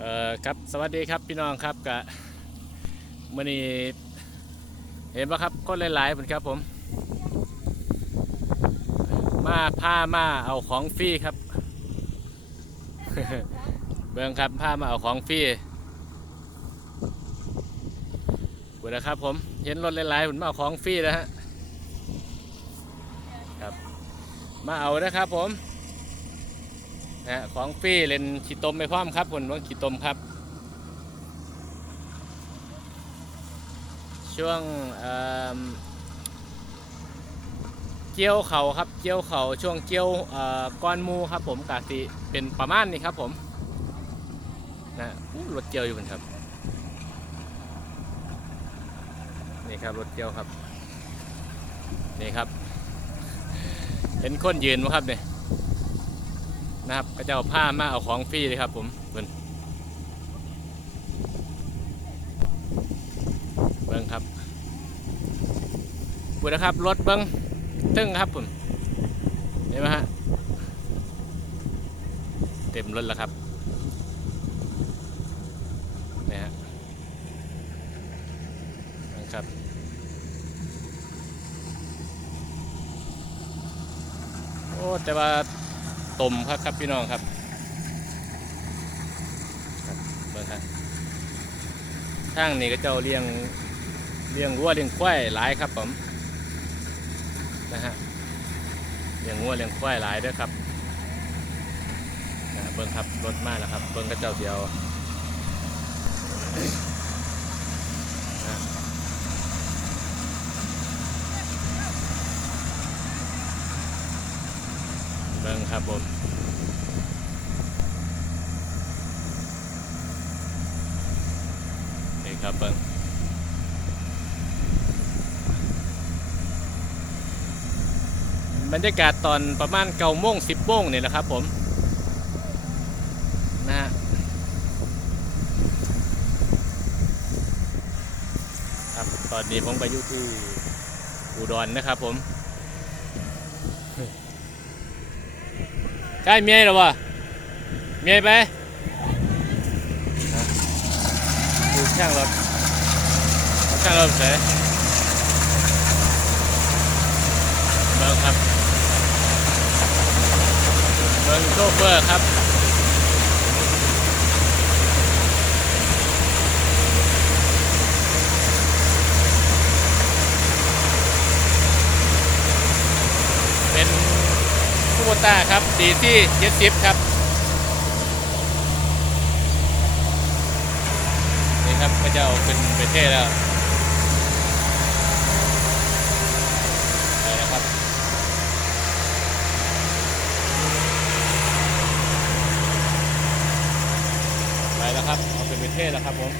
เอ่อครับสวัสดีครับพี่น้องครับกะมื่อนี้เห็นปะครับคนหลายๆเหมือนครับผม มาพามาเอาของฟรีครับ เบิ่งครับพามาเอาของฟรีบุนะครับผมเห็นรถหลายๆผมมาเอาของฟรีนะฮะครับ มาเอานะครับผม นะของฟรีเลนขีดตมไปพร้อมครับผมว่าขีดตมครับ ช่วงเเกี่ยวเขาครับเกี่ยวเขาช่วงเกี่ยวก้อนมูครับผมกาสิเป็นประมาณนี้ครับผมนะรถเกี่ยวอยู่เหมือนครับนี่ครับรถเกี่ยวครับนี่ครับ เห็นคนยืนไหมครับเนี่ย นะครับก็จะเอาผ้ามาเอาของฟรีเลยครับผมเบิ่งเบิ้งครับบุนะครับรถเบิ้งตึ้งครับผมเห็นไหมฮะเต็มรถแล้วครับนี่ฮะเบิ่งครับโอ้แต่ว่า ต้มครับครับพี่น้องครับเบิ่งครับทางนี้ก็เจ้าเลี้ยงเลี้ยงวัวเลี้ยงควายหลายครับผมนะฮะเลี้ยงวัวเลี้ยงควายหลายด้วยครับนะเบิ่งครับรถมากแล้วครับเบิ่งก็เจ้าเดียวนะเบิ่ง ครับผมนี่ครับเบิ้งบรรยากาศตอนประมาณเก้าโมงสิบโมงเนี่แหละครับผมนะฮะครับตอนนี้ผมไปอยู่ที่อุดรนะครับผม ใช่เมียหรอวะเมียไปดูช่างรถช่างรถเสยเบิ้งครับเบิ้งโชเฟอร์ครับ เป็นคูโบ ต้าครับดีที่เจ็ดสิบครับนี่ครับก็จะเอาขึ้นไปเทแล้วไปนะครับไปแล้วครับ เอาขึ้นไปเทศแล้วครับผม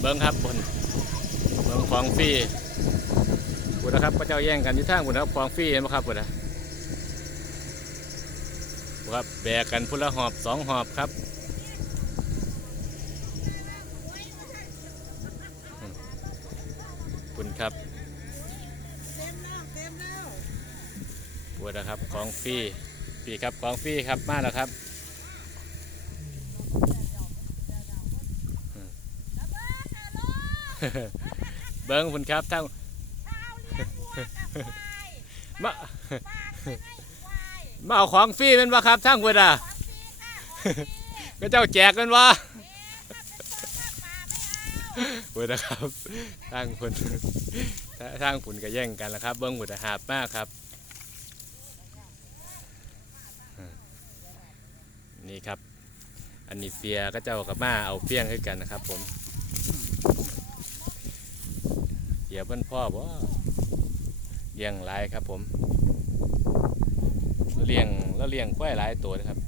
เบิ้งครับบน เบิ้งของฟรีบุญนะครับพระเจ้าแย่งกันอยี่ทางบุญนะครับของฟรีเห็นไหมครับบุญนะครับแบกกันพุละหอบสองหอบครับคุณครับเต็มแล้วเต็มแล้วปวดนะครับของฟรีฟรีครับของฟรีครับมาแล้วครับอืม เบิ้งคุณครับทั้งมามาเอาของฟรีเป็นวะครับทั้งคุณอะก็เจ้าแจกกันวะเว้ยนะครับทางคุณทางคุณก็แย่งกันแล้วครับ เบิ้งบุตรหาบมากครับ นี่ครับ อันนี้เฟียก็เจ้ากับมาเอาเฟี้ยงให้กันนะครับผม เดี๋ยวเพิ่อนพ่อว่าเลี้ยงหลายครับผมเลี้ยงแล้วเลี้ยงควายหลายตัวนะครับ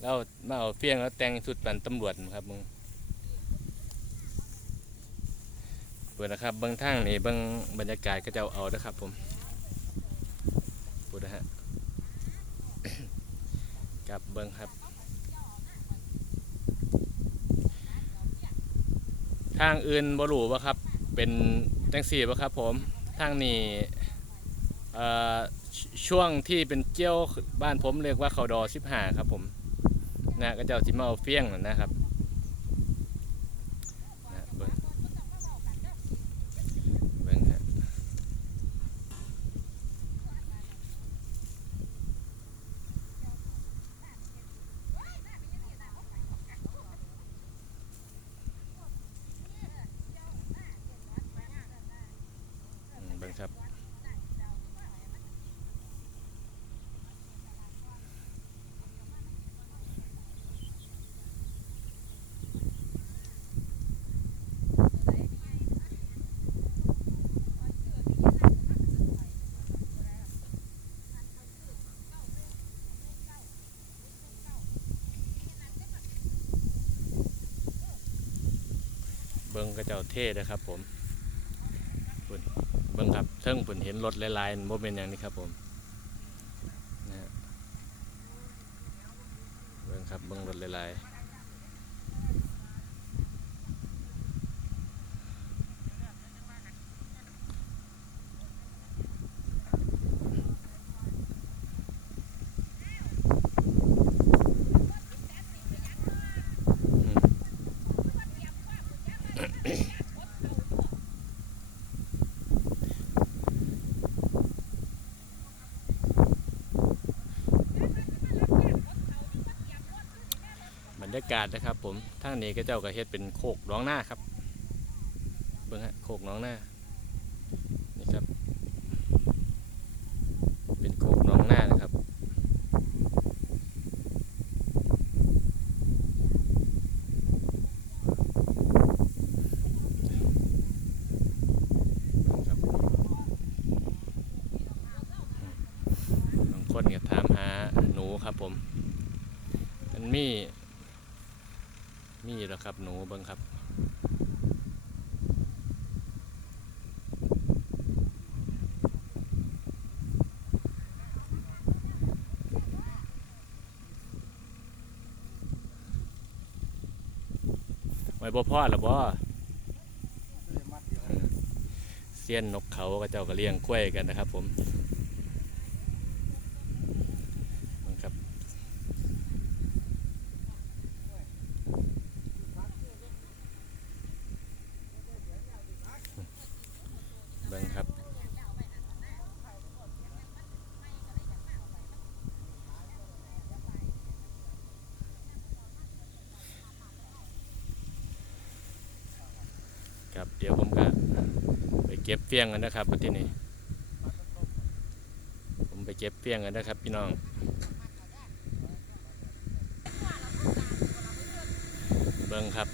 แล้วมาเอาเฟี้ยงแล้วแต่งชุดเป็นตำรวจครับมึงเปิดนะครับบื้องทางนี่บื้องบรรยากาศก็จะเอานะครับผมพูดนะฮะกับเบิ้งครับ ทางอื่นบ่รู้ว่ครับ เป็นจังสี่บ่ครับ ผมทางนี้อ่อชช่วงที่เป็นเกี้ยวบ้านผมเรียกว่าเขาดอสิบห้าครับผมนะก็เจ้าสิมาเอาเฟี้ยงนะครับนะเบิ่งเบิ่งฮะอืมเบิ่งครับ เบิ้งก็เจ้าเท่นะครับผมปุ่นเบิ้งครับเทิงปุ่นเห็นรถลายๆโมเป็นอย่างนี้ครับผมนะฮะเบิ้งครับเบิ้งรถหลายๆ รยากาศนะครับ ผมทางนี้ก็เจ้าก็เฮ็ดเป็นโคกน้องหน้าครับเบิ้งฮะโคกน้องหน้านี่ครับ เป็นโคกน้องหน้านะครับครับบางคนก็ถามหาหนูครับผม มันมี มีแล้วครับหนูเบิ้งครับ ไว้บ่พ่อหรอบ่เซียนนกเขาก็เจ้าก็เลี้ยงกล้วยกันนะครับผมเบิ่งครับ เบิ่งครับ ครับ เดี๋ยวผมก็ไปเก็บเฟี้ยงกันนะครับวันที่นี่ผมไปเก็บเฟี้ยงกันนะครับ พี่น้องเบิ่งครับ